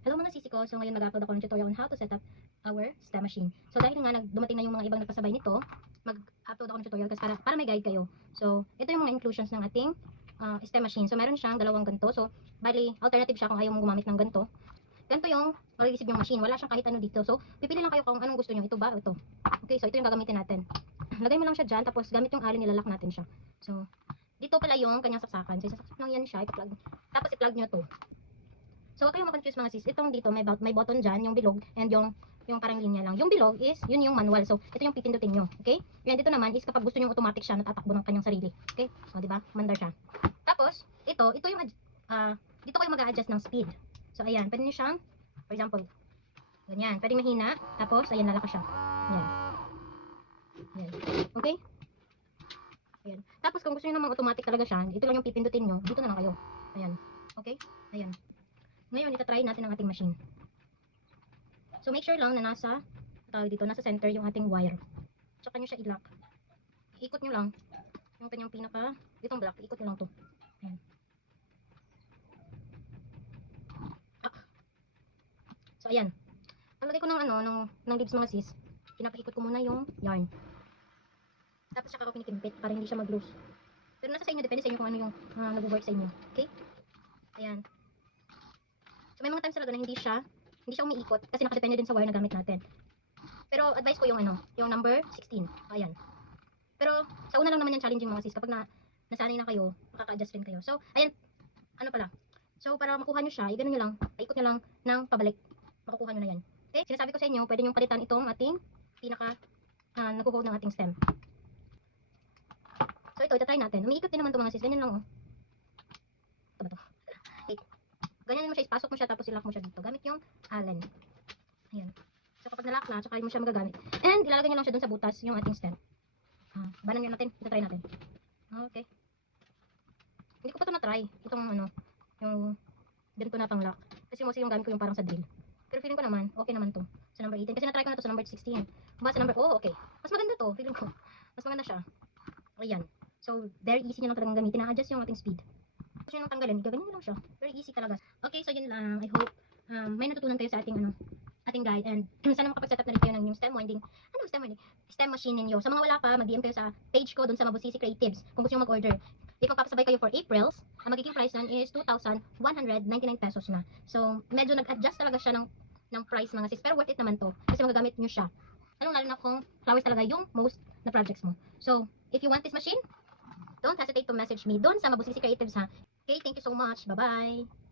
Hello mga sisi ko, so ngayon mag-upload ako ng tutorial on how to set up our STEM machine. So dahil nga dumating na yung mga ibang nagpasabay nito, mag-upload ako ng tutorial kasi para may guide kayo. So ito yung mga inclusions ng ating STEM machine. So meron siyang dalawang ganito. So bali, alternative siya kung ayaw mong gumamit ng ganito. Ganito yung mag-receive yung machine. Wala siyang kahit ano dito. So pipili lang kayo kung anong gusto nyo. Ito ba o ito? Okay, so ito yung gagamitin natin. Lagay mo lang siya dyan, tapos gamit yung alin, nilalak natin siya. So dito pala yung kanyang saksakan. So isasaksak lang yan siya, i-plug. Tapos i-plug nyo to. So, huwag kayong ma-confuse mga sis. Itong dito, may button dyan, yung bilog, and yung parang linya lang. Yung bilog is, yun yung manual. So, ito yung pipindutin nyo. Okay? Yan dito naman is kapag gusto nyo automatic siya, natatakbo ng kanyang sarili. Okay? So, diba? Mandar siya. Tapos, ito yung, dito kayo mag-a-adjust ng speed. So, ayan. Pwede nyo siyang, for example, ganyan. Pwede mahina. Tapos, ayan, lalakas siya. Ayan. Ayan. Okay? Ayan. Tapos, kung gusto nyo namang automatic talaga siya, ito lang yung pipindutin nyo. Dito na lang kayo. Ayan. Okay? Ayan. Ngayon, itatry natin ang ating machine. So, make sure lang na nasa center yung ating wire. Tsaka nyo siya i-lock. Iikot nyo lang yung kanyang itong block, iikot nyo lang to. Ayan. So, ayan. Ang lagay ko ng leaves mga sis, pinapakikot ko muna yung yarn. Tapos, saka ko pinikimpit para hindi siya mag-loose. Pero nasa sa inyo, depende sa inyo kung ano yung nag-work sa inyo. Okay? Ayan. So, may mga times talaga na hindi siya umiikot kasi nakadepende din sa wire na gamit natin. Pero advice ko yung number 16. Ayan. Pero sa una lang naman yung challenging mga sis kapag nasanay na kayo, makaka-adjust rin kayo. So, ayan, So, para makuha nyo siya, i-gano nyo lang, paikot nyo lang ng pabalik. Makukuha nyo na yan. Okay? Sinasabi ko sa inyo, pwede nyo palitan itong ating nagko-hold ng ating stem. So, ito, itatry natin. Umiikot din naman ito mga sis. Ganyan lang, oh. Ito ba ito? Okay. Ganyan mo siya, ipasok mo siya, tapos ilak mo siya dito. Gamit yung allen. Ayan. So, kapag nalock na, tsaka mo siya magagamit. And, ilalagay nyo lang siya dun sa butas, yung ating stem. Banan nyo natin. Ito try natin. Okay. Hindi ko pa ito na-try. Itong yung ganito na pang lock. Kasi mostly yung gamit ko yung parang sa drill. Pero feeling ko naman, okay naman to. Sa number 18. Kasi na-try ko na to sa number 16. Ba sa number, okay. Mas maganda to, feeling ko. Mas maganda siya. Ayan. So, very easy nyo lang talagang gamitin. Na-adjust yung ating speed. Tapos yun ang tanggalin, gaganyan nyo lang siya. Very easy talaga. Okay, so yun lang. I hope may natutunan kayo sa ating guide, and sana makapag-setup na rin kayo ng yung STEM machine ninyo. Sa mga wala pa, mag-DM kayo sa page ko dun sa Mabusisi Creatives kung gusto nyo mag-order. If magpapasabay kayo for April's, ang magiging price nun is 2,199 pesos na. So, medyo nag-adjust talaga siya ng price mga sis, pero worth it naman to kasi magagamit nyo siya. Lalo na kung flowers talaga yung most na projects mo. So, if you want this machine, don't hesitate to message me dun sa Mabusisi Creatives ha. Okay, thank you so much. Bye-bye.